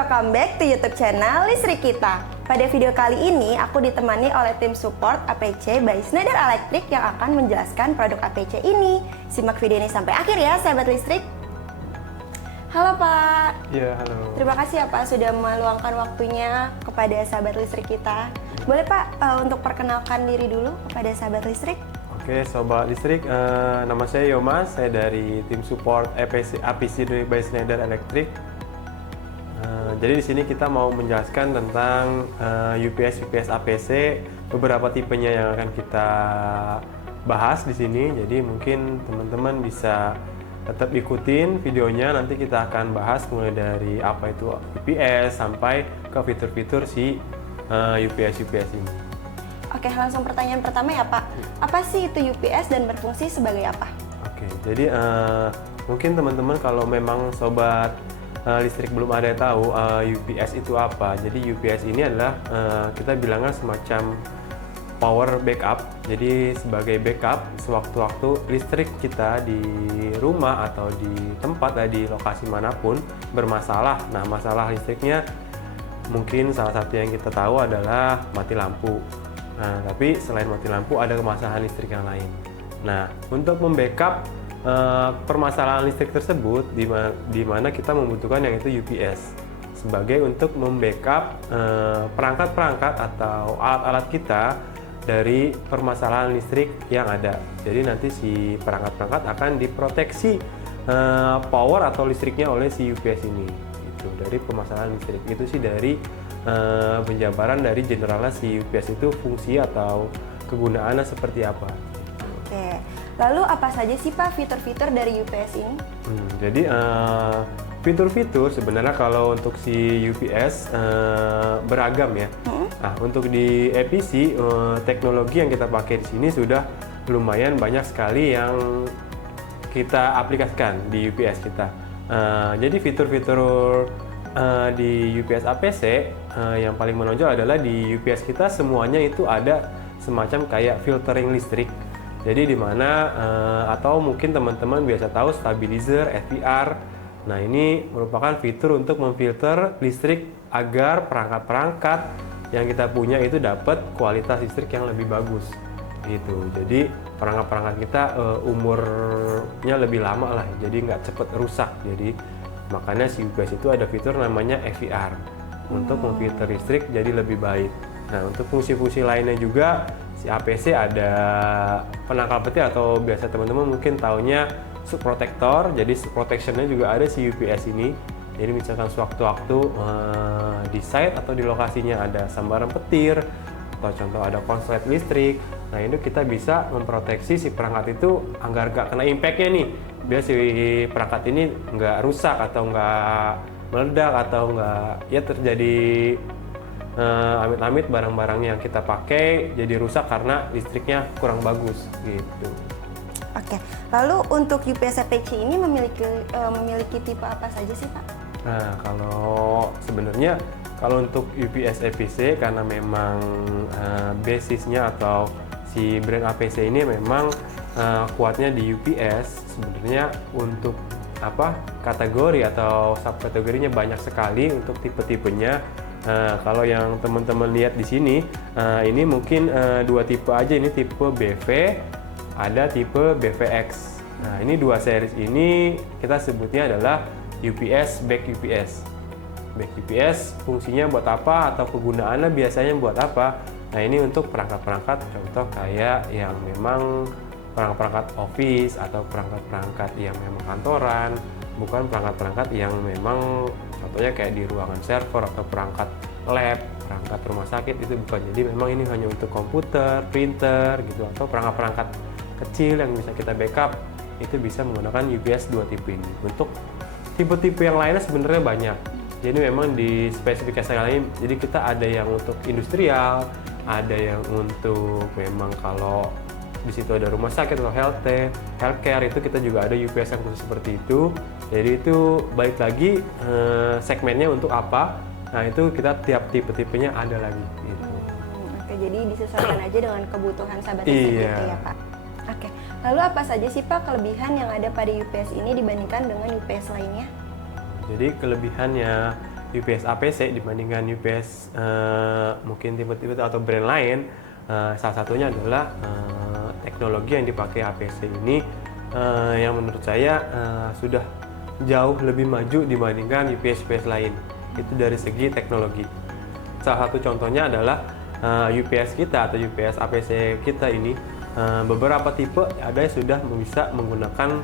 welcome back to YouTube channel Listrik Kita. Pada video kali ini, aku ditemani oleh tim support APC by Schneider Electric yang akan menjelaskan produk APC ini. Simak video ini sampai akhir ya, sahabat listrik. Halo Pak. Iya, halo. Terima kasih ya Pak sudah meluangkan waktunya kepada sahabat listrik kita. Boleh Pak untuk perkenalkan diri dulu kepada sahabat listrik? Oke, sobat listrik, nama saya Yomas, saya dari tim support APC by Schneider Electric. Jadi di sini kita mau menjelaskan tentang UPS APC, beberapa tipenya yang akan kita bahas di sini. Jadi mungkin teman-teman bisa tetap ikutin videonya. Nanti kita akan bahas mulai dari apa itu UPS sampai ke fitur-fitur si UPS ini. Oke, langsung pertanyaan pertama ya Pak. Apa sih itu UPS dan berfungsi sebagai apa? Oke, jadi mungkin teman-teman kalau memang sobat listrik belum ada yang tahu UPS itu apa. Jadi UPS ini adalah kita bilangnya semacam power backup. Jadi sebagai backup sewaktu-waktu listrik kita di rumah atau di tempat di lokasi manapun bermasalah. Nah, masalah listriknya mungkin salah satu yang kita tahu adalah mati lampu. Nah, tapi selain mati lampu ada permasalahan listrik yang lain. Nah, untuk membackup permasalahan listrik tersebut di mana kita membutuhkan yang itu UPS sebagai untuk membackup perangkat-perangkat atau alat-alat kita dari permasalahan listrik yang ada. Jadi nanti si perangkat-perangkat akan diproteksi power atau listriknya oleh si UPS ini. Itu dari permasalahan listrik. Itu sih dari penjabaran dari generalnya si UPS itu fungsi atau kegunaannya seperti apa. Oke. Lalu apa saja sih Pak fitur-fitur dari UPS ini? Jadi fitur-fitur sebenarnya kalau untuk si UPS beragam ya. Nah, untuk di APC teknologi yang kita pakai di sini sudah lumayan banyak sekali yang kita aplikasikan di UPS kita. Jadi fitur-fitur di UPS APC yang paling menonjol adalah di UPS kita semuanya itu ada semacam kayak filtering listrik. Jadi di mana atau mungkin teman-teman biasa tahu stabilizer, FVR. Nah, ini merupakan fitur untuk memfilter listrik agar perangkat-perangkat yang kita punya itu dapat kualitas listrik yang lebih bagus. Gitu. Jadi perangkat-perangkat kita umurnya lebih lama lah, jadi nggak cepat rusak. Jadi makanya si UPS itu ada fitur namanya FVR untuk memfilter listrik jadi lebih baik. Nah, untuk fungsi-fungsi lainnya juga si APC ada penangkal petir atau biasa teman-teman mungkin taunya subprotector. Jadi subprotectionnya juga ada si UPS ini. Jadi misalkan sewaktu-waktu di site atau di lokasinya ada sambaran petir atau contoh ada konslet listrik. Nah, ini kita bisa memproteksi si perangkat itu agar nggak kena impact-nya nih. Biar si perangkat ini nggak rusak atau nggak meledak atau nggak ya terjadi amit-amit barang-barang yang kita pakai jadi rusak karena listriknya kurang bagus gitu. Oke, lalu untuk UPS APC ini memiliki tipe apa saja sih Pak? Nah, kalau sebenarnya kalau untuk UPS APC karena memang basisnya atau si brand APC ini memang kuatnya di UPS, sebenarnya untuk kategori atau subkategorinya banyak sekali untuk tipe-tipenya. Kalau yang teman-teman lihat di sini, ini mungkin dua tipe aja. Ini tipe BV, ada tipe BVX. Nah, ini dua series ini kita sebutnya adalah UPS, back UPS. Back UPS fungsinya buat apa atau kegunaannya biasanya buat apa? Nah, ini untuk perangkat-perangkat contoh kayak yang memang perangkat-perangkat office atau perangkat-perangkat yang memang kantoran, bukan perangkat-perangkat yang memang contohnya kayak di ruangan server atau perangkat lab, perangkat rumah sakit itu bukan. Jadi memang ini hanya untuk komputer, printer gitu atau perangkat-perangkat kecil yang bisa kita backup itu bisa menggunakan UPS dua tipe ini. Untuk tipe-tipe yang lainnya sebenarnya banyak. Jadi memang di spesifikasi lain. Jadi kita ada yang untuk industrial, ada yang untuk memang kalau di situ ada rumah sakit atau healthcare itu kita juga ada UPS yang khusus seperti itu. Jadi itu balik lagi segmennya untuk apa. Nah, itu kita tiap tipe-tipenya ada lagi gitu. Oke, jadi disesuaikan aja dengan kebutuhan sahabat listrik gitu ya Pak. Oke, lalu apa saja sih Pak kelebihan yang ada pada UPS ini dibandingkan dengan UPS lainnya? Jadi kelebihannya UPS APC dibandingkan UPS mungkin tipe-tipe atau brand lain, salah satunya adalah teknologi yang dipakai APC ini yang menurut saya sudah jauh lebih maju dibandingkan UPS-UPS lain. Itu dari segi teknologi. Salah satu contohnya adalah UPS kita atau UPS APC kita ini, beberapa tipe ada yang sudah bisa menggunakan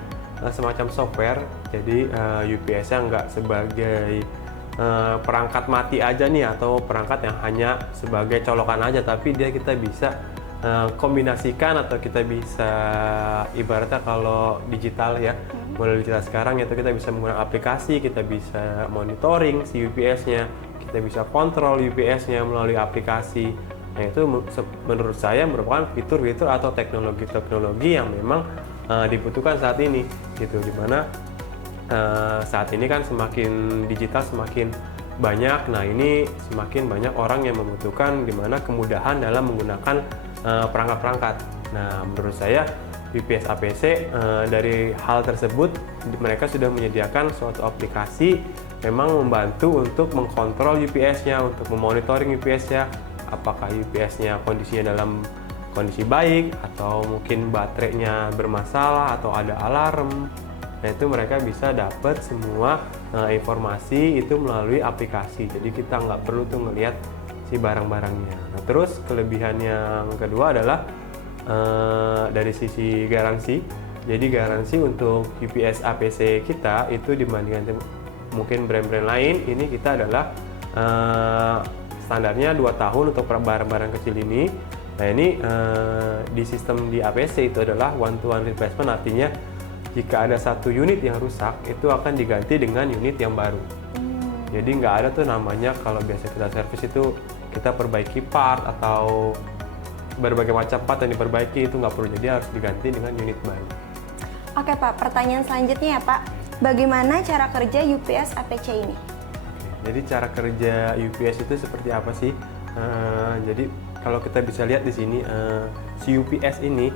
semacam software. Jadi UPS-nya nggak sebagai perangkat mati aja nih atau perangkat yang hanya sebagai colokan aja, tapi kita bisa kombinasikan atau kita bisa ibaratnya kalau digital ya, model digital sekarang itu kita bisa menggunakan aplikasi, kita bisa monitoring si UPS-nya, kita bisa kontrol UPS-nya melalui aplikasi. Nah itu menurut saya merupakan fitur-fitur atau teknologi-teknologi yang memang dibutuhkan saat ini gitu, dimana saat ini kan semakin digital semakin banyak. Nah ini semakin banyak orang yang membutuhkan dimana kemudahan dalam menggunakan perangkat-perangkat. Nah menurut saya UPS APC dari hal tersebut mereka sudah menyediakan suatu aplikasi memang membantu untuk mengkontrol UPS-nya, untuk memonitoring UPS-nya, apakah UPS-nya kondisinya dalam kondisi baik atau mungkin baterainya bermasalah atau ada alarm. Nah itu mereka bisa dapat semua informasi itu melalui aplikasi. Jadi kita nggak perlu tuh ngelihat si barang-barangnya. Nah terus kelebihan yang kedua adalah dari sisi garansi. Jadi garansi untuk UPS APC kita itu dibandingkan mungkin brand-brand lain, ini kita adalah standarnya 2 tahun untuk barang-barang kecil ini. Nah ini di sistem di APC itu adalah one-to-one replacement, artinya jika ada satu unit yang rusak, itu akan diganti dengan unit yang baru. Jadi nggak ada tuh namanya kalau biasa kita servis itu kita perbaiki part atau berbagai macam part yang diperbaiki, itu nggak perlu, jadi harus diganti dengan unit baru. Oke Pak, pertanyaan selanjutnya ya Pak, bagaimana cara kerja UPS APC ini? Jadi cara kerja UPS itu seperti apa sih? Jadi kalau kita bisa lihat di sini, si UPS ini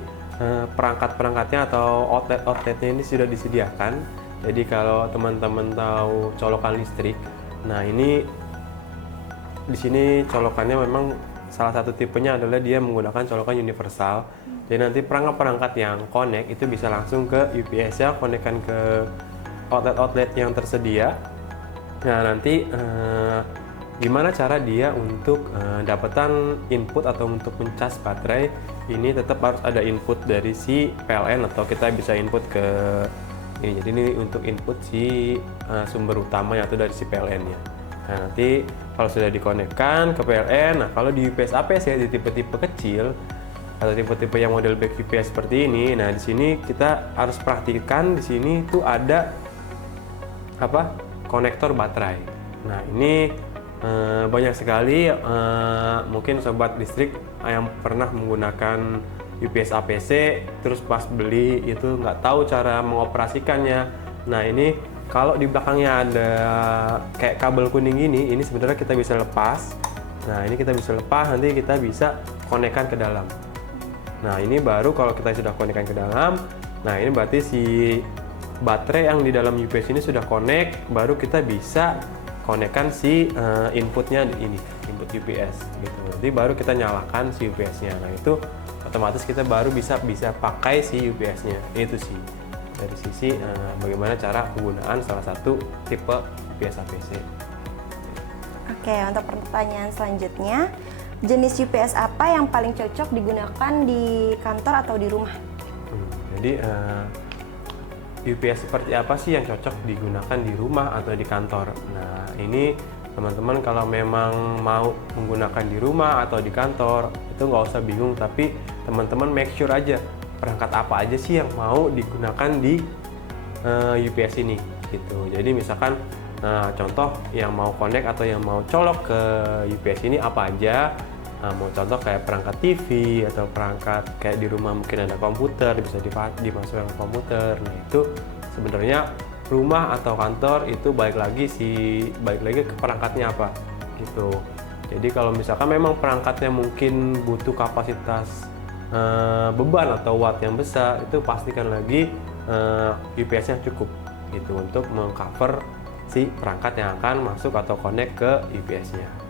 perangkat-perangkatnya atau outlet-outletnya ini sudah disediakan. Jadi kalau teman-teman tahu colokan listrik, nah ini di sini colokannya memang salah satu tipenya adalah dia menggunakan colokan universal. Jadi nanti perangkat-perangkat yang connect itu bisa langsung ke UPS-nya, connect-kan ke outlet-outlet yang tersedia. Nah nanti gimana cara dia untuk dapatan input atau untuk mencas baterai, ini tetap harus ada input dari si PLN atau kita bisa input ke ini. Jadi ini untuk input si sumber utamanya atau dari si PLN-nya. Nah nanti kalau sudah dikonekkan ke PLN, nah kalau di UPS APC di tipe-tipe kecil atau tipe-tipe yang model back UPS seperti ini, nah di sini kita harus perhatikan di sini tuh ada apa? Konektor baterai. Nah ini banyak sekali mungkin sobat listrik yang pernah menggunakan UPS APC terus pas beli itu nggak tahu cara mengoperasikannya. Nah ini kalau di belakangnya ada kayak kabel kuning ini sebenarnya kita bisa lepas. Nah ini kita bisa lepas, nanti kita bisa konekkan ke dalam. Nah ini baru kalau kita sudah konekkan ke dalam, nah ini berarti si baterai yang di dalam UPS ini sudah connect, baru kita bisa konekkan si inputnya ini, input UPS gitu. Nanti baru kita nyalakan si UPS-nya. Nah itu otomatis kita baru bisa pakai si UPS-nya. Itu sih dari sisi bagaimana cara penggunaan salah satu tipe UPS APC. Oke, untuk pertanyaan selanjutnya, jenis UPS apa yang paling cocok digunakan di kantor atau di rumah? Jadi UPS seperti apa sih yang cocok digunakan di rumah atau di kantor? Nah ini teman-teman kalau memang mau menggunakan di rumah atau di kantor itu nggak usah bingung, tapi teman-teman make sure aja perangkat apa aja sih yang mau digunakan di UPS ini gitu. Jadi misalkan contoh yang mau connect atau yang mau colok ke UPS ini apa aja. Mau contoh kayak perangkat TV atau perangkat kayak di rumah mungkin ada komputer, bisa dimasukkan ke komputer. Nah itu sebenarnya rumah atau kantor itu balik lagi ke perangkatnya apa gitu. Jadi kalau misalkan memang perangkatnya mungkin butuh kapasitas beban atau watt yang besar, itu pastikan lagi UPS-nya cukup gitu untuk mengcover si perangkat yang akan masuk atau connect ke UPS-nya.